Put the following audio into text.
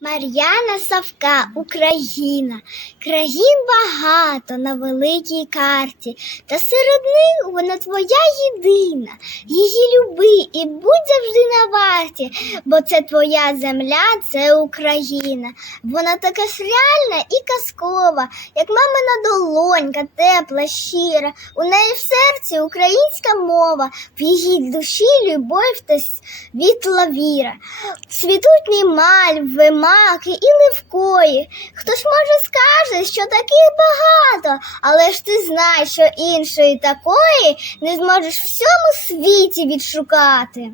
Мар'яна Савка, Україна. Країн багато на великій карті, та серед них вона твоя єдина. Її люби і будь завжди на варті, бо це твоя земля, це Україна. Вона така ж реальна і казкова, як мамина долонька, тепла, щира. У неї в серці українська мова, в її душі любов та світла віра. Цвітуть мальви, маки і ливкої. Хтось може скаже, що таких багато, але ж ти знаєш, що іншої такої не зможеш всьому світі відшукати.